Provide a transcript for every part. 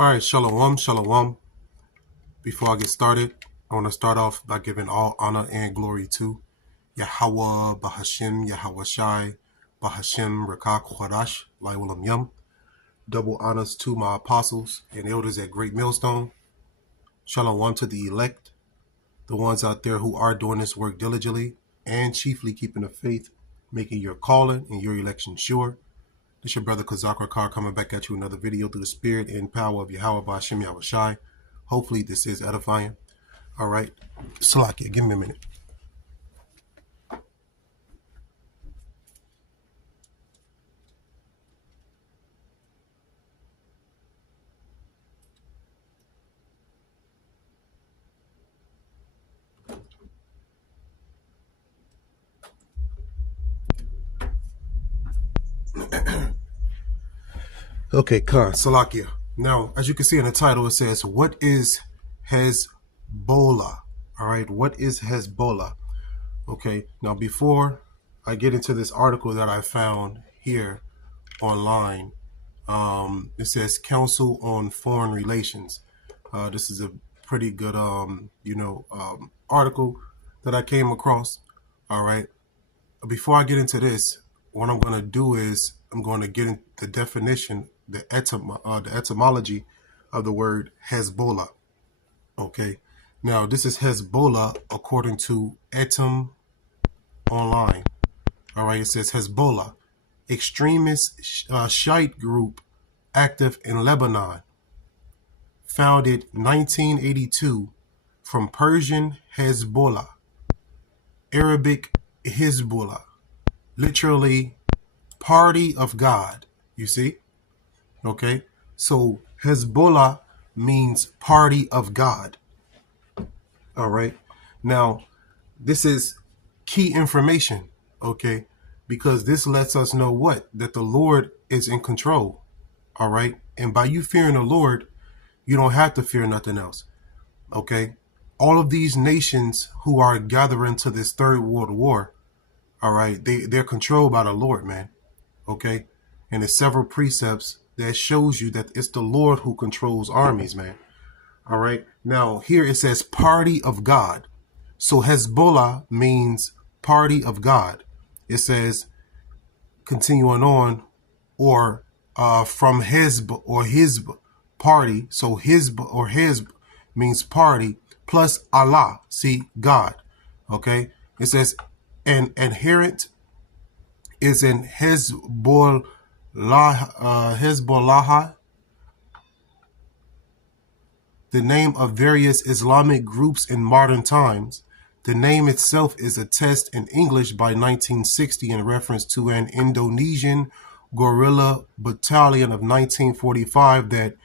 All right, shalom, shalom. Before I get started, I want to start off by giving all honor and glory to Yahweh, Bahashim, Yahweh Shai, Bahashim, Rakak, Khodash, Laiwalam Yum. Double honors to my apostles and elders at Great Millstone. Shalom to the elect, the ones out there who are doing this work diligently and chiefly keeping the faith, making your calling and your election sure. This your brother Kazak Rakar coming back at you another video through the spirit and power of Yahweh Bahashim Yahweh Shai. Hopefully this is edifying. All right. Salakia, give me a minute. Okay, Khan, Salakia. Now, as you can see in the title, it says, what is HEZBOLLAH? All right, what is HEZBOLLAH? Okay, now before I get into this article that I found here online, it says Council on Foreign Relations. This is a pretty good, article that I came across. All right, before I get into this, what I'm going to do is I'm going to get into the definition, the etymology of the word Hezbollah. Okay, now this is Hezbollah according to Etym Online. All right, it says Hezbollah, extremist Shiite group active in Lebanon, founded 1982, from Persian Hezbollah, Arabic Hezbollah, literally party of God. You see? Okay, so Hezbollah means party of God. All right, now this is key information, okay, because this lets us know what? That the Lord is in control. All right, and by you fearing the Lord, you don't have to fear nothing else. Okay, all of these nations who are gathering to this third world war, all right, they're controlled by the Lord, man. Okay, and there's several precepts that shows you that it's the Lord who controls armies, man. All right, now here it says party of God. So Hezbollah means party of God. It says, continuing on, or from Hezb or Hizb, party. So Hizb or Hezb means party plus Allah, see, God. Okay, it says an adherent is in Hezbollah, Hezbollah, the name of various Islamic groups in modern times. The name itself is a test in English by 1960 in reference to an Indonesian guerrilla battalion of 1945 that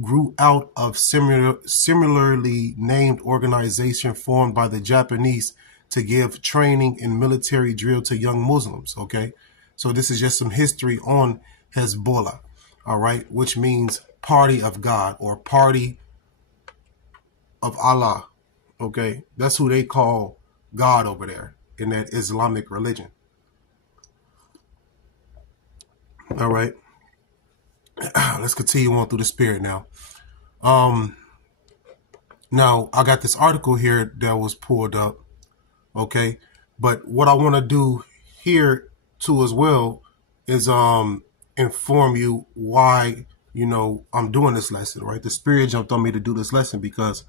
grew out of similarly named organization formed by the Japanese to give training in military drill to young Muslims. Okay, so this is just some history on Hezbollah. All right, which means party of God or party of Allah. Okay, that's who they call God over there in that Islamic religion. All right, let's continue on through the spirit now. Now I got this article here that was pulled up. Okay, but what I want to do here too as well is inform you why I'm doing this lesson. Right, the spirit jumped on me to do this lesson because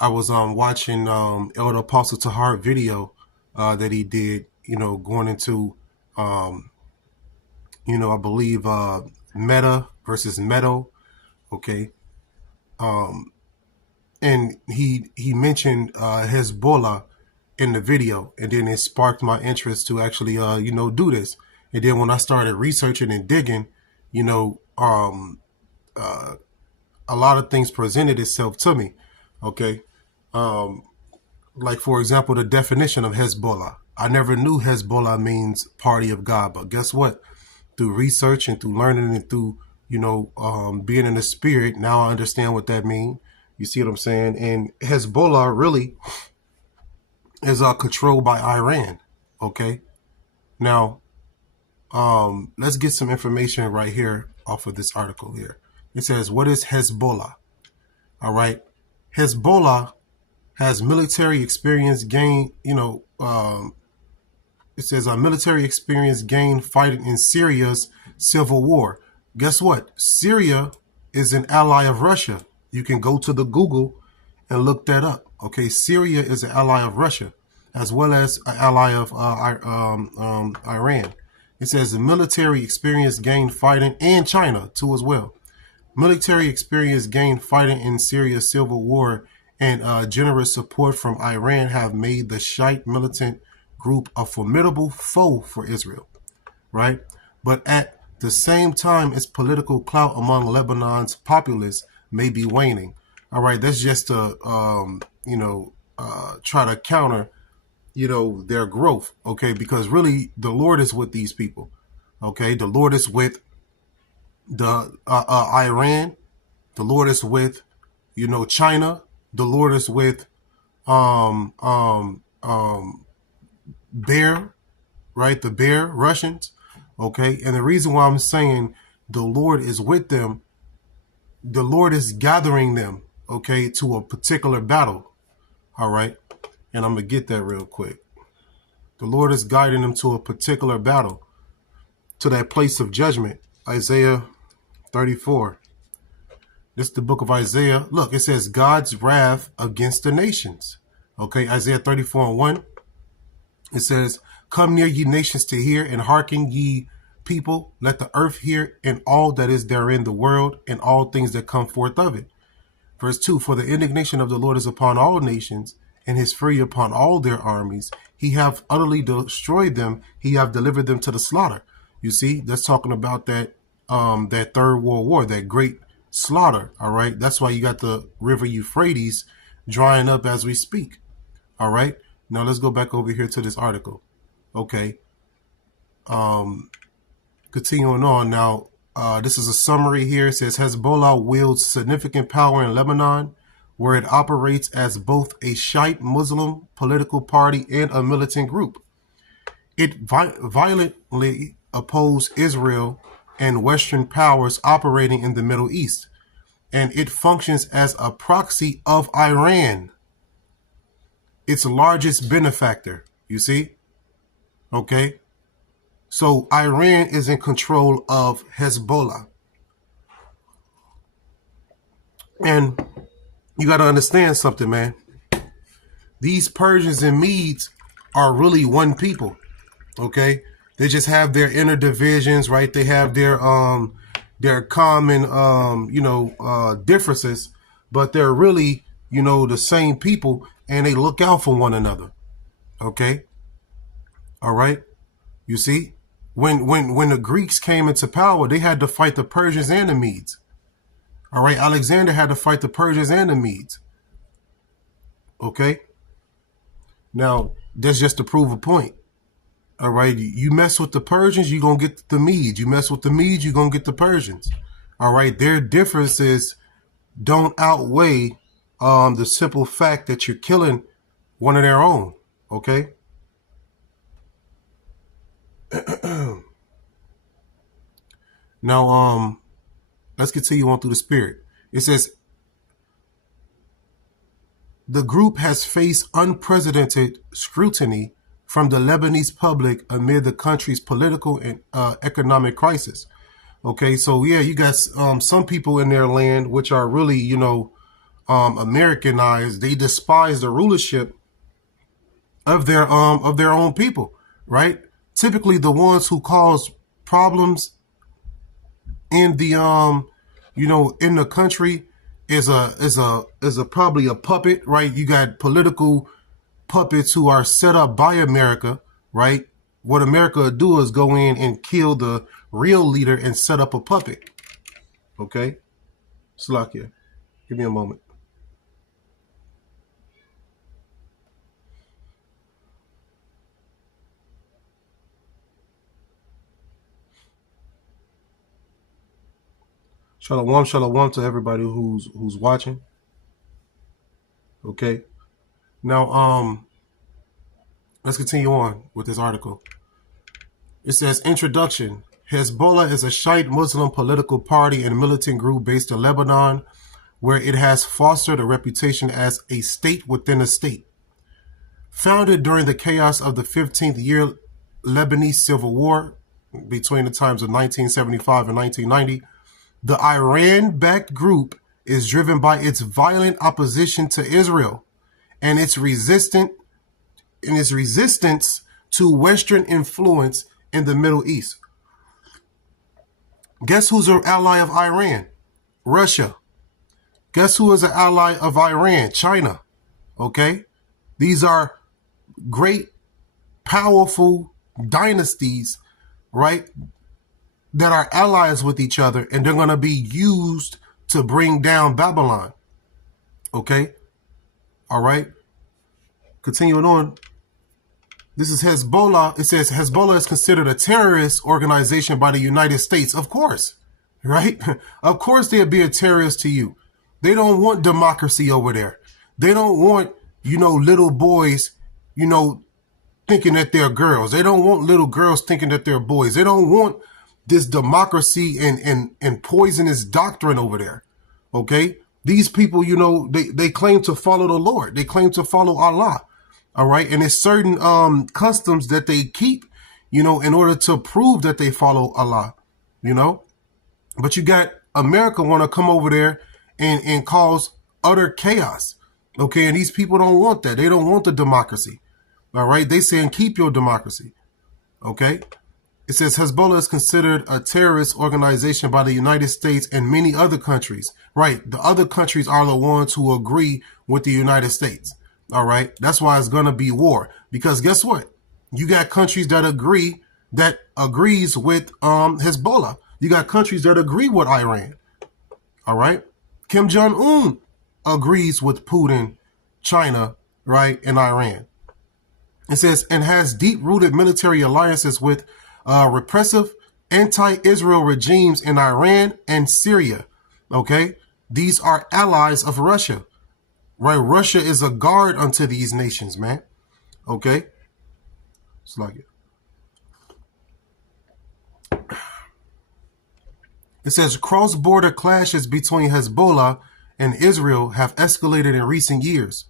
I was watching Elder Apostle Tahar video that he did, going into I believe meta versus metal. Okay, and he mentioned Hezbollah in the video, and then it sparked my interest to actually do this. And then when I started researching and digging, a lot of things presented itself to me. Okay, like for example, the definition of Hezbollah. I never knew Hezbollah means party of God, but guess what? Through research and through learning and through being in the spirit, now I understand what that means. You see what I'm saying? And Hezbollah really is controlled by Iran. Okay, now let's get some information right here off of this article here. It says, what is Hezbollah? All right. Hezbollah has military experience gained, it says a military experience gained fighting in Syria's civil war. Guess what? Syria is an ally of Russia. You can go to the Google and look that up. Okay, Syria is an ally of Russia, as well as an ally of Iran. It says the military experience gained fighting, and China too as well. Military experience gained fighting in Syria's civil war and generous support from Iran have made the Shiite militant group a formidable foe for Israel, right? But at the same time, its political clout among Lebanon's populace may be waning. All right, that's just to try to counter their growth, okay? Because really, the Lord is with these people, okay? The Lord is with the Iran. The Lord is with China. The Lord is with Bear, right? The Bear Russians, okay? And the reason why I'm saying the Lord is with them, the Lord is gathering them, okay, to a particular battle, all right? And I'm going to get that real quick. The Lord is guiding them to a particular battle, to that place of judgment. Isaiah 34. This is the book of Isaiah. Look, it says God's wrath against the nations. Okay, Isaiah 34:1. It says, come near ye nations to hear, and hearken ye people. Let the earth hear, and all that is therein, the world, and all things that come forth of it. Verse 2, for the indignation of the Lord is upon all nations, and his fury upon all their armies. He hath utterly destroyed them. He hath delivered them to the slaughter. You see, that's talking about that Third World War, that great slaughter. All right. That's why you got the river Euphrates drying up as we speak. All right. Now let's go back over here to this article. Okay. Continuing on now. This is a summary here. It says Hezbollah wields significant power in Lebanon, where it operates as both a Shiite Muslim political party and a militant group. It violently opposed Israel and Western powers operating in the Middle East, and it functions as a proxy of Iran, its largest benefactor. You see? Okay? So Iran is in control of Hezbollah. And you got to understand something, man. These Persians and Medes are really one people, okay? They just have their inner divisions, right? They have their common, differences, but they're really, the same people, and they look out for one another, okay? All right? You see? When the Greeks came into power, they had to fight the Persians and the Medes. All right, Alexander had to fight the Persians and the Medes. Okay? Now, that's just to prove a point. All right, you mess with the Persians, you're going to get the Medes. You mess with the Medes, you're going to get the Persians. All right, their differences don't outweigh the simple fact that you're killing one of their own. Okay? Now, let's continue on through the spirit. It says, the group has faced unprecedented scrutiny from the Lebanese public amid the country's political and economic crisis. Okay, so yeah, you got some people in their land which are really, Americanized. They despise the rulership of their own people, right? Typically, the ones who cause problems in the in the country is probably a puppet, right? You got political puppets who are set up by America, right? What America will do is go in and kill the real leader and set up a puppet. Okay? Slakia, give me a moment. Shalom to everybody who's watching. Okay. Now, let's continue on with this article. It says, introduction. Hezbollah is a Shiite Muslim political party and militant group based in Lebanon, where it has fostered a reputation as a state within a state. Founded during the chaos of the 15th year Lebanese civil war between the times of 1975 and 1990, the Iran-backed group is driven by its violent opposition to Israel and its resistance to Western influence in the Middle East. Guess who's an ally of Iran? Russia. Guess who is an ally of Iran? China. Okay? These are great, powerful dynasties, right, that are allies with each other, and they're going to be used to bring down Babylon. Okay? All right? Continuing on. This is Hezbollah. It says Hezbollah is considered a terrorist organization by the United States. Of course, right? Of course they'd be a terrorist to you. They don't want democracy over there. They don't want, little boys, thinking that they're girls. They don't want little girls thinking that they're boys. They don't want this democracy and poisonous doctrine over there. Okay? These people, they claim to follow the Lord. They claim to follow Allah. All right. And there's certain customs that they keep, in order to prove that they follow Allah, But you got America want to come over there and cause utter chaos. Okay. And these people don't want that. They don't want the democracy. All right. They saying keep your democracy. Okay. It says Hezbollah is considered a terrorist organization by the United States and many other countries. Right. The other countries are the ones who agree with the United States. All right. That's why it's going to be war, because guess what? You got countries that agrees with Hezbollah. You got countries that agree with Iran. All right. Kim Jong-un agrees with Putin, China, right, and Iran. It says, and has deep-rooted military alliances with repressive anti-Israel regimes in Iran and Syria. Okay. These are allies of Russia. Right, Russia is a guard unto these nations, man. Okay, it's like it. It says cross-border clashes between Hezbollah and Israel have escalated in recent years,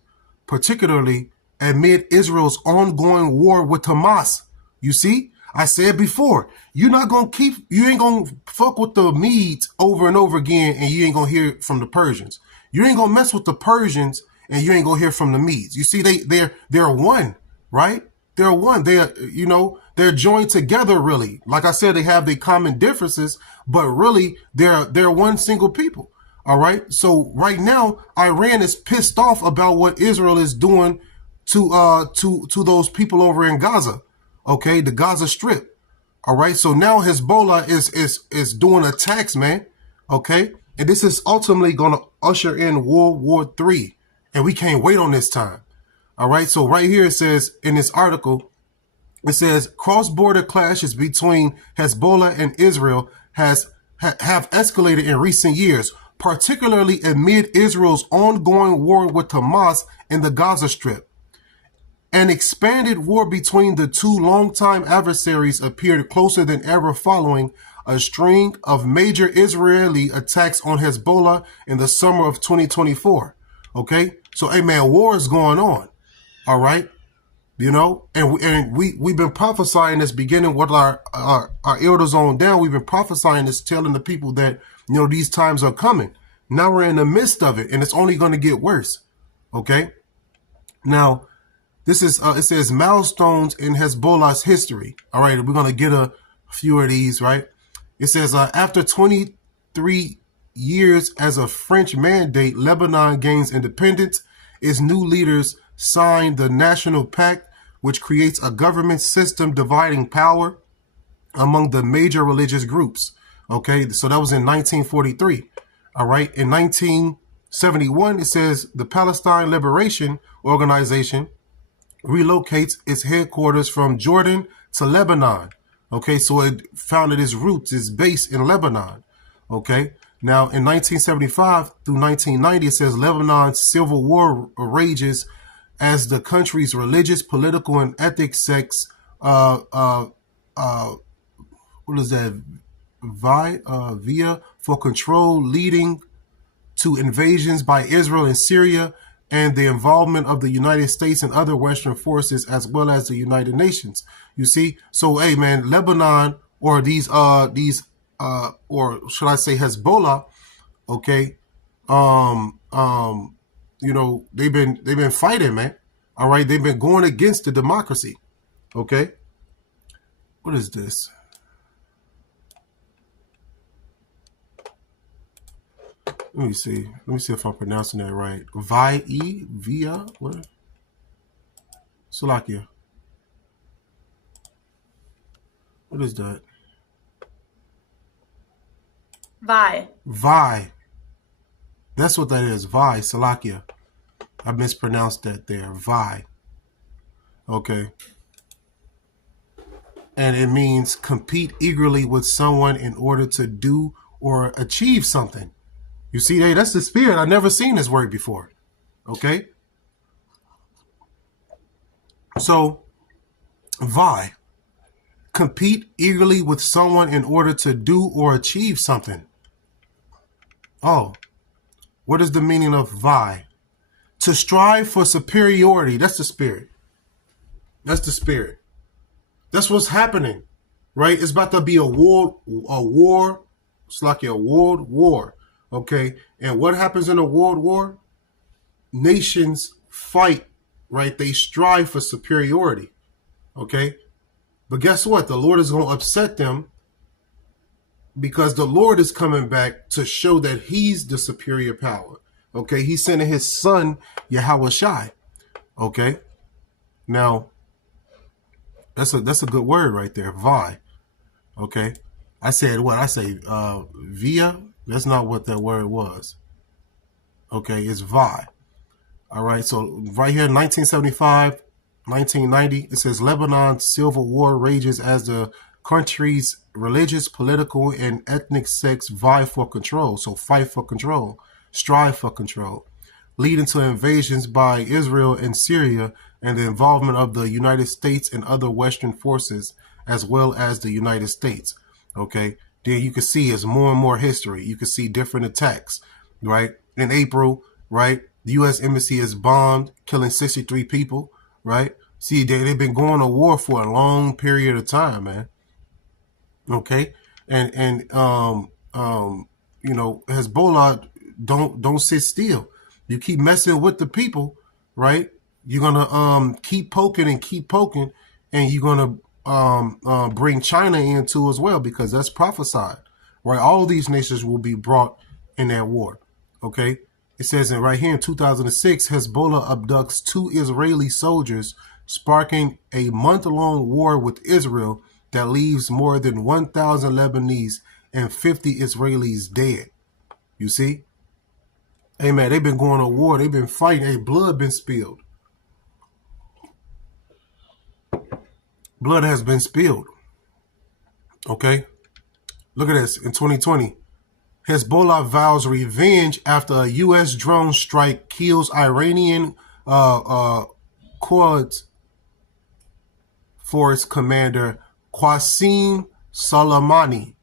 particularly amid Israel's ongoing war with Hamas. You see, I said before, you ain't gonna fuck with the Medes over and over again, and you ain't gonna hear from the Persians. You ain't gonna mess with the Persians, and you ain't gonna hear from the Medes. You see, they're one, right? They're one. They're joined together. Really, like I said, they have their common differences, but really, they're one single people. All right. So right now, Iran is pissed off about what Israel is doing to those people over in Gaza. Okay, the Gaza Strip. All right. So now Hezbollah is doing attacks, man. Okay. And this is ultimately going to usher in World War III. And we can't wait on this time. All right. So right here it says in this article, it says cross-border clashes between Hezbollah and Israel have escalated in recent years, particularly amid Israel's ongoing war with Hamas in the Gaza Strip. An expanded war between the two longtime adversaries appeared closer than ever following a string of major Israeli attacks on Hezbollah in the summer of 2024. Okay, so hey man, war is going on. All right, and we've been prophesying this, beginning with our elders on down. We've been prophesying this, telling the people that these times are coming. Now we're in the midst of it, and it's only going to get worse. Okay, now this is it says milestones in Hezbollah's history. All right, we're going to get a few of these, right? It says, after 23 years as a French mandate, Lebanon gains independence. Its new leaders signed the National Pact, which creates a government system dividing power among the major religious groups. Okay, so that was in 1943. All right, in 1971, it says the Palestine Liberation Organization relocates its headquarters from Jordan to Lebanon. Okay, so it founded its roots, its base in Lebanon. Okay, now in 1975 through 1990, it says Lebanon's civil war rages as the country's religious, political, and ethnic sects what is that? Via for control leading to invasions by Israel and Syria and the involvement of the United States and other Western forces as well as the United Nations. You see? So, hey, man, Lebanon or these or should I say Hezbollah, okay, you know, they've been fighting, man. All right, they've been going against the democracy. Okay, what is this? Let me see. Let me see if I'm pronouncing that right. Via what? Slovakia. What is that? Vi. That's what that is. Vi, Slovakia. I mispronounced that there. Vi. Okay. And it means compete eagerly with someone in order to do or achieve something. You see, hey, that's the spirit. I've never seen this word before. Okay. So, Vi. Compete eagerly with someone in order to do or achieve something. Oh, what is the meaning of Vi? To strive for superiority. That's the spirit. That's the spirit. That's what's happening, right? It's about to be a war. It's like a world war, okay? And what happens in a world war? Nations fight, right? They strive for superiority, okay? But guess what? The Lord is going to upset them because the Lord is coming back to show that he's the superior power, okay? He's sending his son, Yahweh Shai, okay? Now, that's a good word right there, Vi, okay? I said what? I say via? That's not what that word was. Okay, it's Vi. All right, so right here, 1975, 1990, it says Lebanon's civil war rages as the country's religious, political, and ethnic sects vie for control. So fight for control, strive for control, leading to invasions by Israel and Syria and the involvement of the United States and other Western forces, as well as the United States. Okay, then you can see it's more and more history. You can see different attacks, right? In April, right, the U.S. Embassy is bombed, killing 63 people, right? See, they've been going to war for a long period of time, man. Okay, and you know, Hezbollah don't sit still. You keep messing with the people, right? You're gonna keep poking, and you're gonna bring China in too as well, because that's prophesied, right? All these nations will be brought in that war. Okay, it says in right here in 2006, Hezbollah abducts 2 Israeli soldiers, sparking a month-long war with Israel that leaves more than 1,000 Lebanese and 50 Israelis dead. You see? Hey, man, they've been going to war. They've been fighting. Hey, blood been spilled. Blood has been spilled. Okay? Look at this. In 2020, Hezbollah vows revenge after a U.S. drone strike kills Iranian Quds Force commander Qasim Soleimani.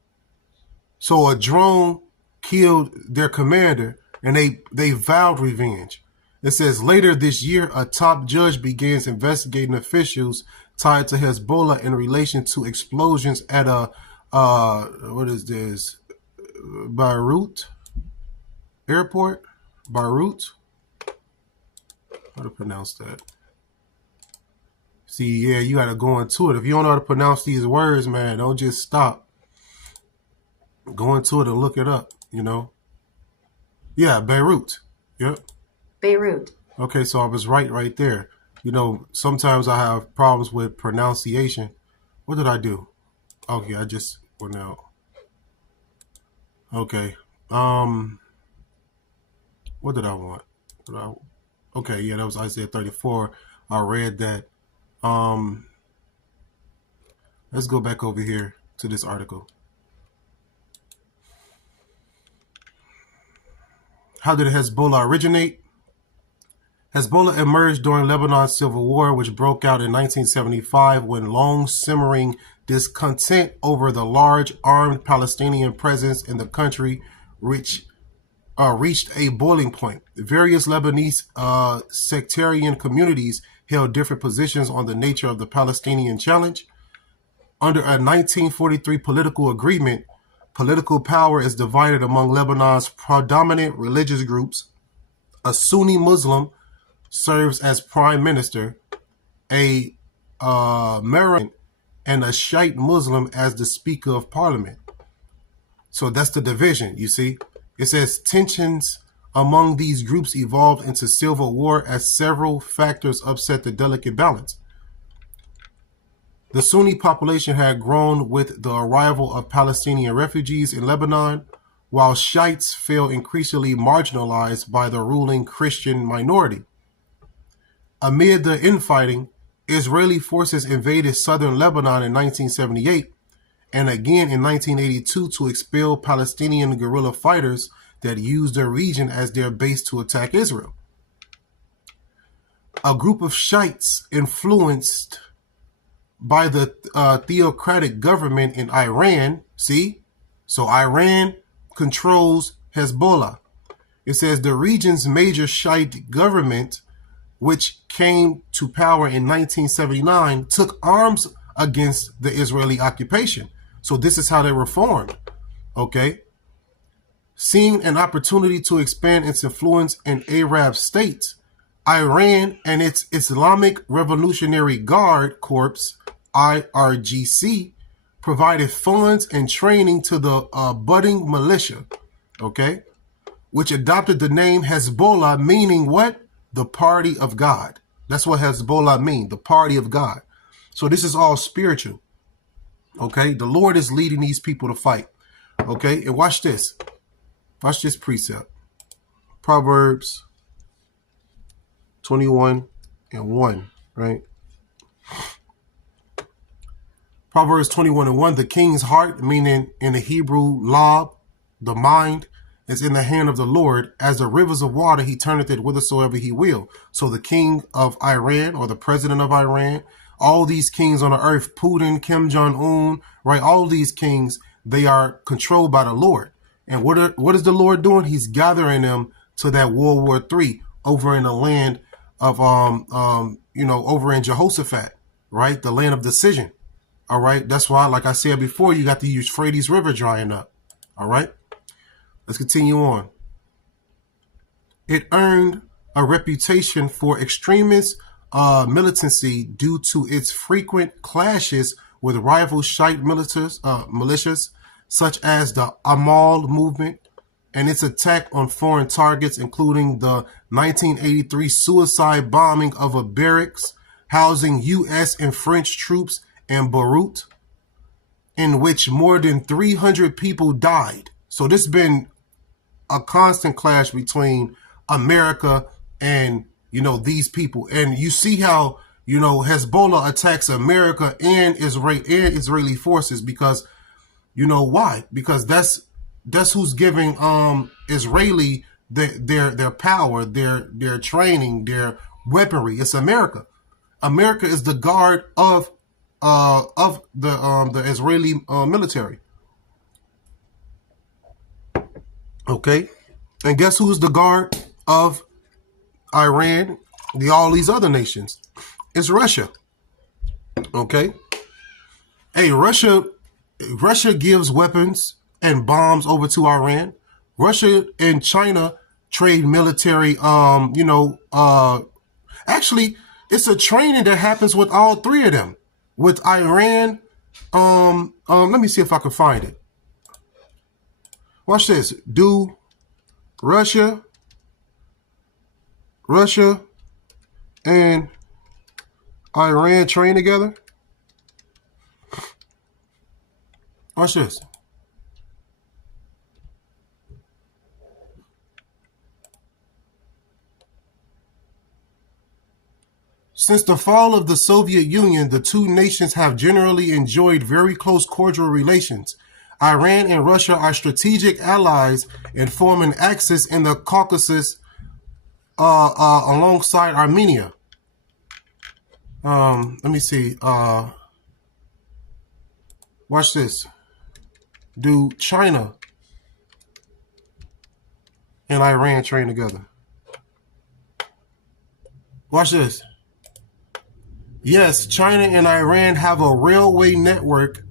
So a drone killed their commander, and they vowed revenge. It says later this year, a top judge begins investigating officials tied to Hezbollah in relation to explosions at a what is this? Beirut airport. Beirut. How to pronounce that? See, yeah, you got to go into it. If you don't know how to pronounce these words, man, don't just stop. Go into it and look it up, you know. Yeah, Beirut. Yep. Beirut. Okay, so I was right there. You know, sometimes I have problems with pronunciation. What did I do? Okay, I just went out. Okay. What did I want? Okay, yeah, that was Isaiah 34. I read that. Let's go back over here to this article. How did Hezbollah originate? Hezbollah emerged during Lebanon's civil war, which broke out in 1975 when long-simmering discontent over the large armed Palestinian presence in the country reached a boiling point. Various Lebanese sectarian communities held different positions on the nature of the Palestinian challenge. Under a 1943 political agreement, political power is divided among Lebanon's predominant religious groups. A Sunni Muslim serves as prime minister, a Maronite, and a Shiite Muslim as the Speaker of Parliament. So that's the division, you see. It says tensions among these groups evolved into civil war as several factors upset the delicate balance. The Sunni population had grown with the arrival of Palestinian refugees in Lebanon, while Shiites felt increasingly marginalized by the ruling Christian minority. Amid the infighting, Israeli forces invaded southern Lebanon in 1978 and again in 1982 to expel Palestinian guerrilla fighters that used the region as their base to attack Israel. A group of Shiites influenced by the theocratic government in Iran, so Iran controls Hezbollah. It says the region's major Shiite government, which came to power in 1979, took arms against the Israeli occupation. So this is how they were formed, okay? Seeing an opportunity to expand its influence in Arab states, Iran and its Islamic Revolutionary Guard Corps, IRGC, provided funds and training to the budding militia, okay, which adopted the name Hezbollah, meaning what? The party of God. That's what Hezbollah means, the party of God. So this is all spiritual, okay? The Lord is leading these people to fight, okay? And watch this. Watch this precept. Proverbs 21:1, right? Proverbs 21:1, the king's heart, meaning in the Hebrew, lab, the mind, is in the hand of the Lord. As the rivers of water, he turneth it whithersoever he will. So the king of Iran, or the president of Iran, all these kings on the earth, Putin, Kim Jong-un, right? All these kings, they are controlled by the Lord. And what is the Lord doing? He's gathering them to that World War III over in the land of, over in Jehoshaphat, right? The land of decision. All right. That's why, like I said before, you got the Euphrates River drying up. All right. Let's continue on. It earned a reputation for extremist militancy due to its frequent clashes with rival Shiite militias, such as the Amal movement, and its attack on foreign targets, including the 1983 suicide bombing of a barracks housing U.S. and French troops in Beirut, in which more than 300 people died. So this has been a constant clash between America and, these people. And you see how, Hezbollah attacks America and Israeli forces because, why? Because that's who's giving Israeli their power, their training, their weaponry. It's America. America is the guard of the Israeli military. Okay, and guess who's the guard of Iran? All these other nations. It's Russia. Okay. Hey, Russia gives weapons and bombs over to Iran. Russia and China trade military. Actually, it's a training that happens with all three of them. With Iran, let me see if I can find it. Watch this. Do Russia and Iran train together? Watch this. Since the fall of the Soviet Union, the two nations have generally enjoyed very close cordial relations. Iran and Russia are strategic allies and form an axis in the Caucasus alongside Armenia. Let me see. Watch this. Do China and Iran train together? Watch this. Yes, China and Iran have a railway network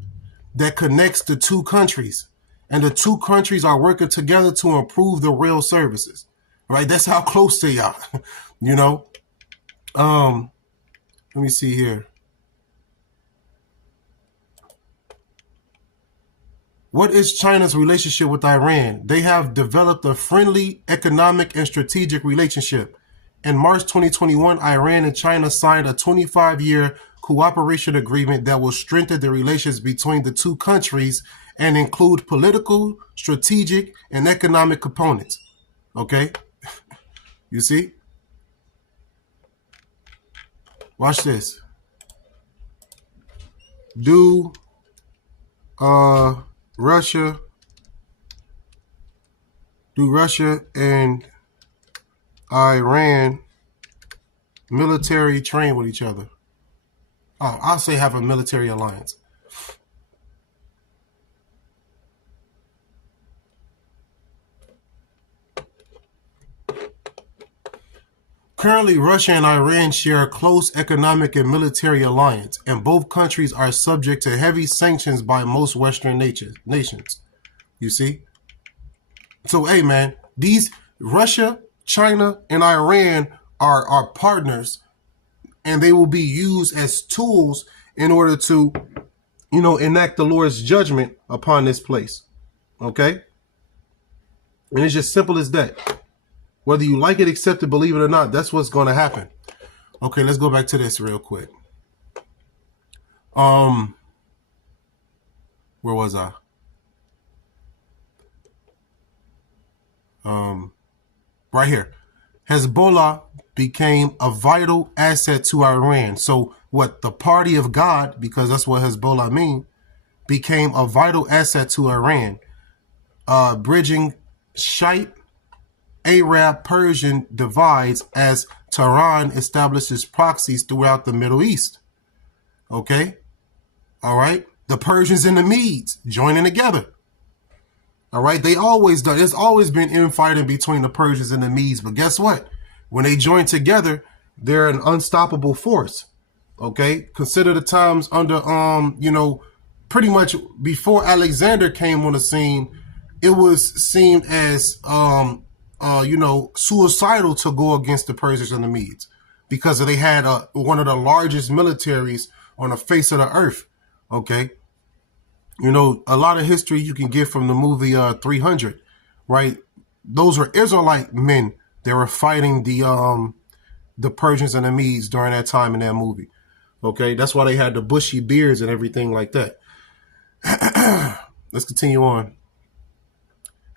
that connects the two countries. And the two countries are working together to improve the rail services. Right? That's how close they are. You know? Let me see here. What is China's relationship with Iran? They have developed a friendly economic and strategic relationship. In March 2021, Iran and China signed a 25-year cooperation agreement that will strengthen the relations between the two countries and include political, strategic, and economic components. Okay? You see? Watch this. Do Russia and Iran military train with each other? Oh, I'll say have a military alliance. Currently, Russia and Iran share a close economic and military alliance, and both countries are subject to heavy sanctions by most Western nations. You see? So, hey, man, these Russia, China, and Iran are partners, and they will be used as tools in order to, enact the Lord's judgment upon this place. Okay? And it's just simple as that. Whether you like it, accept it, believe it or not, that's what's going to happen. Okay, let's go back to this real quick. Where was I? Right here. Hezbollah became a vital asset to Iran. So what the party of God, because that's what Hezbollah mean, became a vital asset to Iran, bridging Shiite Arab-Persian divides as Tehran establishes proxies throughout the Middle East. Okay? All right? The Persians and the Medes joining together. All right? They always done. There's always been infighting between the Persians and the Medes. But guess what? When they join together, they're an unstoppable force. Okay? Consider the times under, pretty much before Alexander came on the scene, it was seen as, suicidal to go against the Persians and the Medes because they had one of the largest militaries on the face of the earth. Okay. A lot of history you can get from the movie 300, right? Those were Israelite men. They were fighting the Persians and the Medes during that time in that movie. Okay. That's why they had the bushy beards and everything like that. Let's continue on.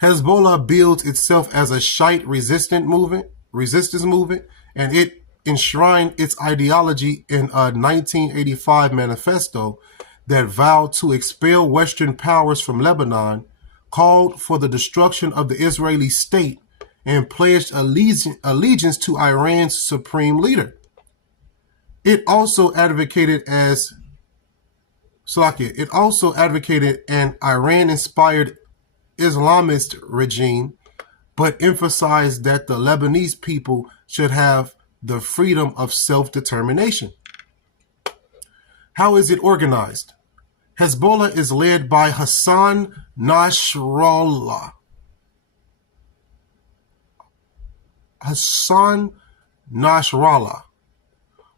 Hezbollah builds itself as a Shiite resistance movement, and it enshrined its ideology in a 1985 manifesto that vowed to expel Western powers from Lebanon, called for the destruction of the Israeli state, and pledged allegiance to Iran's supreme leader. It also advocated an Iran-inspired Islamist regime, but emphasized that the Lebanese people should have the freedom of self-determination. How is it organized? Hezbollah is led by Hassan Nasrallah.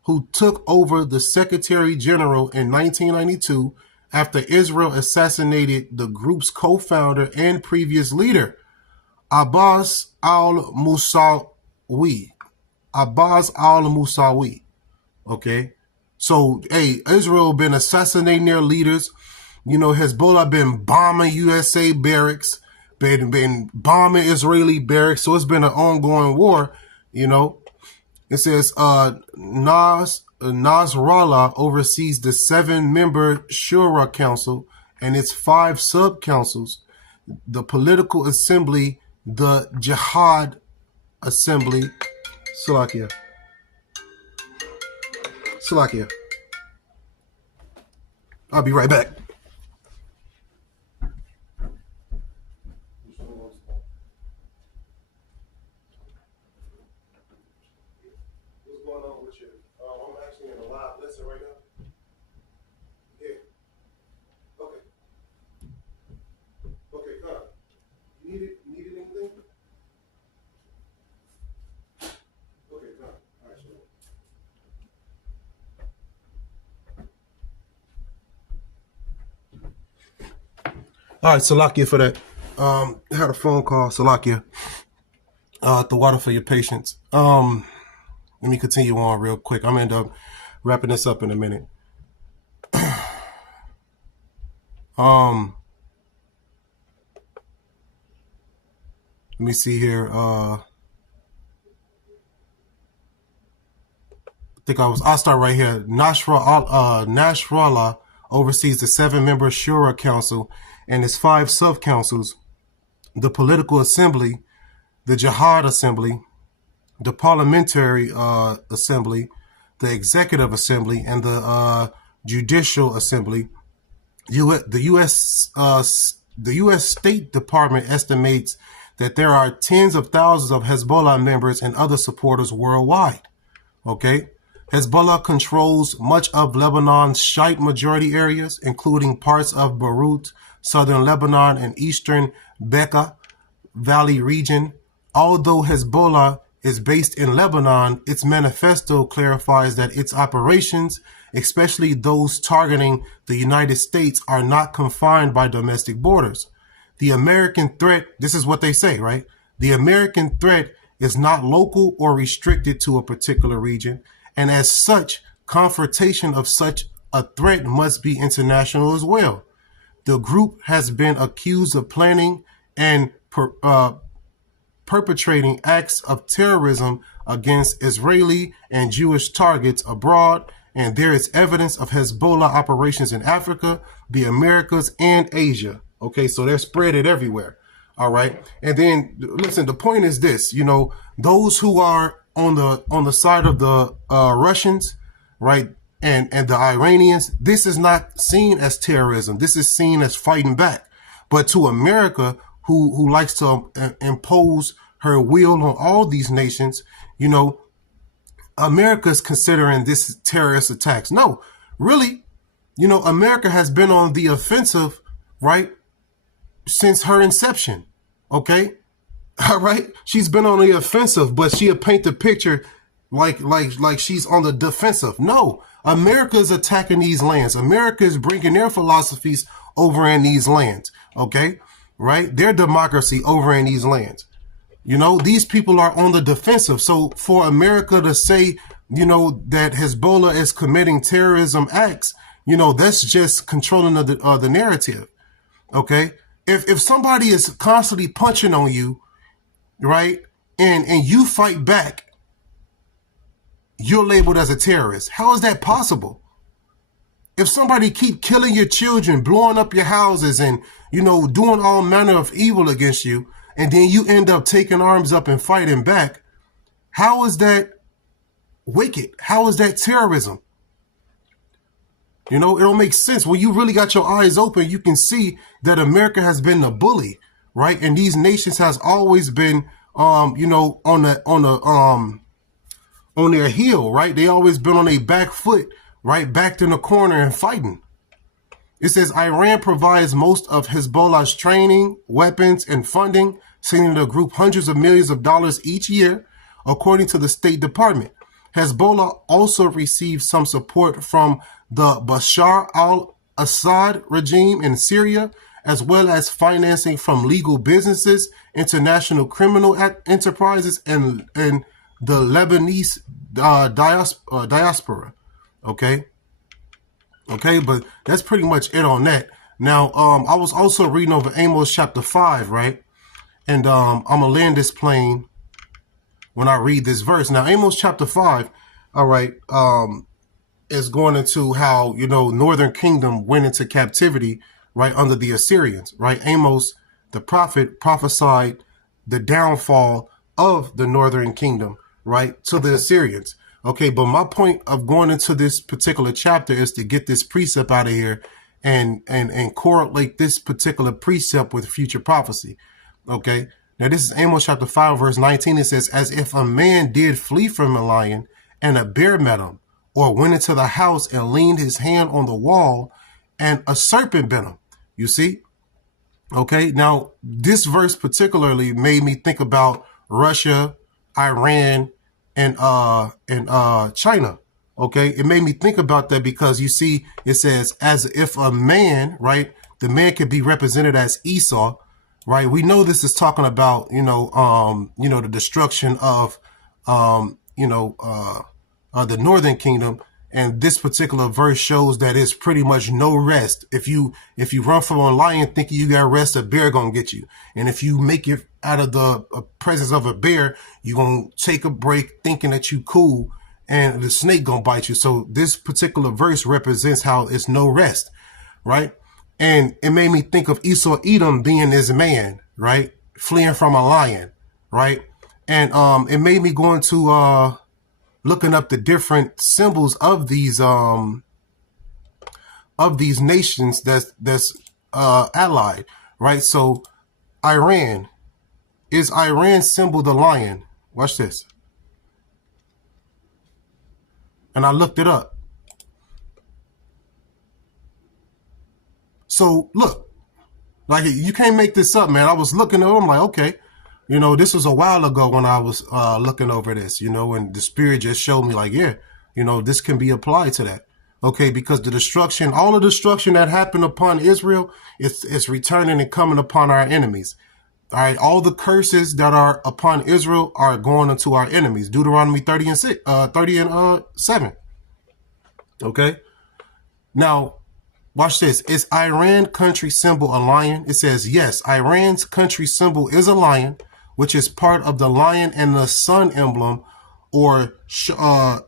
Who took over the Secretary General in 1992 after Israel assassinated the group's co-founder and previous leader, Abbas al-Musawi. Okay? So, hey, Israel been assassinating their leaders. Hezbollah been bombing USA barracks, been bombing Israeli barracks. So it's been an ongoing war, It says Nasrallah oversees the 7-member Shura Council and its 5 sub-councils, the Political Assembly, the Jihad Assembly, Salakia. Salakia. I'll be right back. What's going on with you? I'm actually in a live lesson right now. Yeah. Okay. Okay, come. You needed anything? Okay, come. All right, sure. All right, Salakia for that. I had a phone call, Salakia. The water for your patience. Let me continue on real quick. I'm gonna end up wrapping this up in a minute. Let me see here. I'll start right here. Nasrallah oversees the 7-member Shura Council and its 5 sub-councils: the Political Assembly, the Jihad Assembly, the Parliamentary Assembly, the Executive Assembly, and the Judicial Assembly. The U.S. State Department estimates that there are tens of thousands of Hezbollah members and other supporters worldwide. Okay? Hezbollah controls much of Lebanon's Shiite majority areas, including parts of Beirut, southern Lebanon, and eastern Bekaa Valley region. Although Hezbollah is based in Lebanon, its manifesto clarifies that its operations, especially those targeting the United States, are not confined by domestic borders. The American threat, this is what they say, right? The American threat is not local or restricted to a particular region, and as such, confrontation of such a threat must be international as well. The group has been accused of planning and perpetrating acts of terrorism against Israeli and Jewish targets abroad, and there is evidence of Hezbollah operations in Africa, the Americas, and Asia. Okay, so they're spread everywhere. All right, and then listen. The point is this: those who are on the side of the Russians, right, and the Iranians, this is not seen as terrorism. This is seen as fighting back. But to America, who likes to impose her will on all these nations, America's considering this terrorist attacks. No, really, America has been on the offensive, right, since her inception. Okay, all right, she's been on the offensive, but she'll paint the picture like she's on the defensive. No, America is attacking these lands. America is bringing their philosophies over in these lands. Okay, right, their democracy over in these lands. These people are on the defensive. So for America to say, that Hezbollah is committing terrorism acts, that's just controlling the narrative. Okay. If somebody is constantly punching on you, right, and you fight back, you're labeled as a terrorist. How is that possible? If somebody keep killing your children, blowing up your houses, and, doing all manner of evil against you, and then you end up taking arms up and fighting back, how is that wicked? How is that terrorism? It don't make sense. When you really got your eyes open, you can see that America has been the bully, right? And these nations has always been, on their heel, right? They always been on their back foot, right? Backed in the corner and fighting. It says Iran provides most of Hezbollah's training, weapons, and funding, sending the group hundreds of millions of dollars each year, according to the State Department. Hezbollah also receives some support from the Bashar al-Assad regime in Syria, as well as financing from legal businesses, international criminal enterprises, and the Lebanese diaspora. Okay, but that's pretty much it on that. Now, I was also reading over Amos chapter 5, right? And I'm going to land this plane when I read this verse. Now, Amos chapter 5, all right, is going into how, Northern Kingdom went into captivity, right, under the Assyrians, right? Amos, the prophet, prophesied the downfall of the Northern Kingdom, right, to the Assyrians. Okay, but my point of going into this particular chapter is to get this precept out of here and correlate this particular precept with future prophecy. Okay, now this is Amos chapter 5, verse 19. It says, as if a man did flee from a lion and a bear met him, or went into the house and leaned his hand on the wall and a serpent bit him. You see? Okay, now this verse particularly made me think about Russia, Iran, and China. Okay, it made me think about that because you see, it says as if a man, right? The man could be represented as Esau, right? We know this is talking about the destruction of the northern kingdom. And this particular verse shows that it's pretty much no rest. If you run from a lion thinking you got rest, a bear gonna get you. And if you make it out of the presence of a bear, you gonna take a break thinking that you cool, and the snake gonna bite you. So this particular verse represents how it's no rest, right? And it made me think of Esau Edom being this man, right? Fleeing from a lion, right? And it made me go into looking up the different symbols of these nations that's allied, right? So Iran, is Iran's symbol the lion? Watch this. And I looked it up. So look, like you can't make this up, man. I was looking at it, I'm like, okay, this was a while ago when I was looking over this, and the Spirit just showed me like, yeah, this can be applied to that. Okay, because all the destruction that happened upon Israel, it's returning and coming upon our enemies. All right, all the curses that are upon Israel are going into our enemies. Deuteronomy 30 and 7. Okay, now watch this. Is Iran country symbol a lion? It says yes. Iran's country symbol is a lion, which is part of the lion and the sun emblem, or Shur-O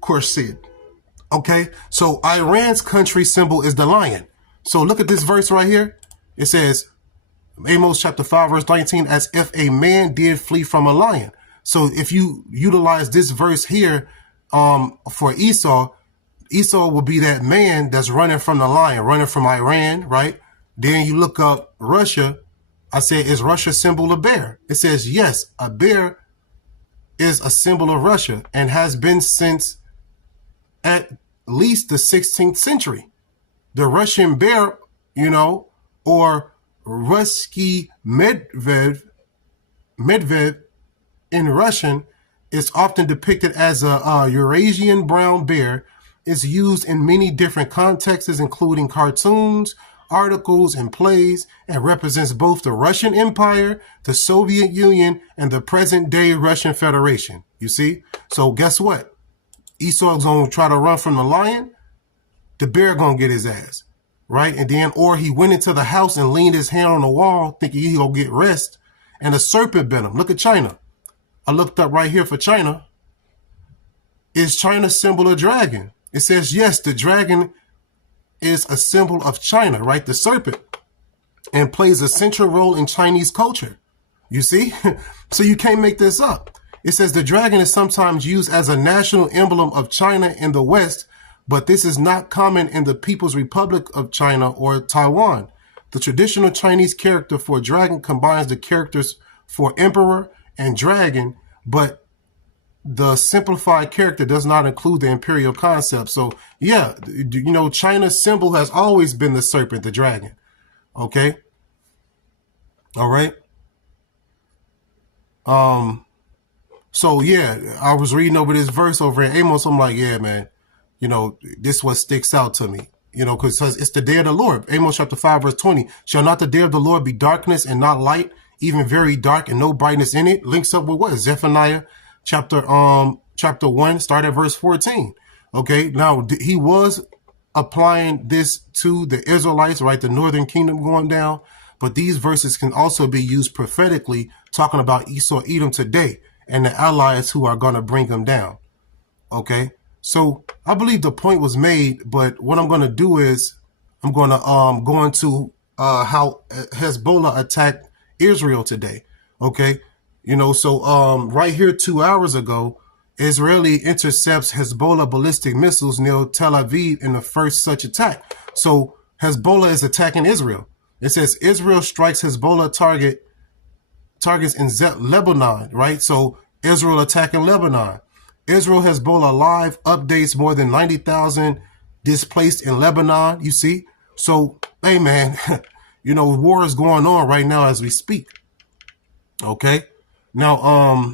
Khorshid. Okay, so Iran's country symbol is the lion. So look at this verse right here. It says, Amos chapter 5, verse 19, as if a man did flee from a lion. So if you utilize this verse here for Esau will be that man that's running from the lion, running from Iran, right? Then you look up Russia. I said, is Russia's symbol a bear? It says, yes, a bear is a symbol of Russia and has been since at least the 16th century. The Russian bear, or Ruski Medvedev in Russian is often depicted as a Eurasian brown bear. It's used in many different contexts, including cartoons, articles, and plays, and represents both the Russian Empire, the Soviet Union, and the present-day Russian Federation. You see? So guess what? Esau's going to try to run from the lion. The bear going to get his ass. Right? And then, or he went into the house and leaned his hand on the wall thinking he going to get rest, and a serpent bit him. Look at China. I looked up right here for China. Is China's symbol a dragon? It says, yes, the dragon is a symbol of China, right? The serpent, and plays a central role in Chinese culture. You see? So you can't make this up. It says the dragon is sometimes used as a national emblem of China in the West, but this is not common in the People's Republic of China or Taiwan. The traditional Chinese character for dragon combines the characters for emperor and dragon, but the simplified character does not include the imperial concept. So yeah, China's symbol has always been the serpent, the dragon. Okay. All right. So yeah, I was reading over this verse over in Amos. I'm like, yeah, man, this what sticks out to me, because it's the day of the Lord. Amos chapter 5, verse 20. Shall not the day of the Lord be darkness and not light, even very dark and no brightness in it? Links up with what? Zephaniah chapter 1, start at verse 14. Okay. Now he was applying this to the Israelites, right? The northern kingdom going down. But these verses can also be used prophetically, talking about Esau Edom today and the allies who are going to bring them down. Okay. So I believe the point was made, but what I'm going to do is I'm going to go into how Hezbollah attacked Israel today. Okay. You know, so right here 2 hours ago, Israeli intercepts Hezbollah ballistic missiles near Tel Aviv in the first such attack. So Hezbollah is attacking Israel. It says Israel strikes Hezbollah targets in Lebanon, right? So Israel attacking Lebanon. Israel Hezbollah live updates more than 90,000 displaced in Lebanon. You see? So, hey man, you know, war is going on right now as we speak. Okay. Now,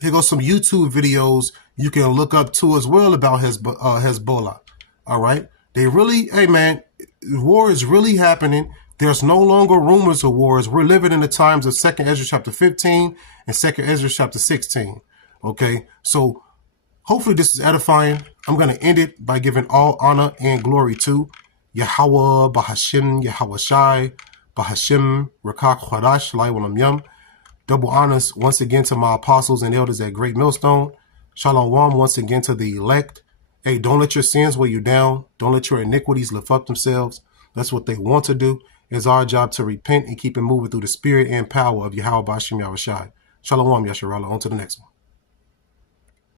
here goes some YouTube videos you can look up too as well about Hezbollah. All right. They really, hey man, war is really happening. There's no longer rumors of wars. We're living in the times of 2nd Ezra chapter 15 and 2nd Ezra chapter 16. Okay. So hopefully this is edifying. I'm going to end it by giving all honor and glory to Yahweh, Bahashim, Yahweh Shai, Bahashim, Rakak Khadash, Lai Walam Yum. Double honors once again to my apostles and elders at Great Millstone. Shalom once again to the elect. Hey, don't let your sins weigh you down. Don't let your iniquities lift up themselves. That's what they want to do. It's our job to repent and keep it moving through the spirit and power of Yahweh Bashim Yahushai. Shalom Yasharallah. On to the next one.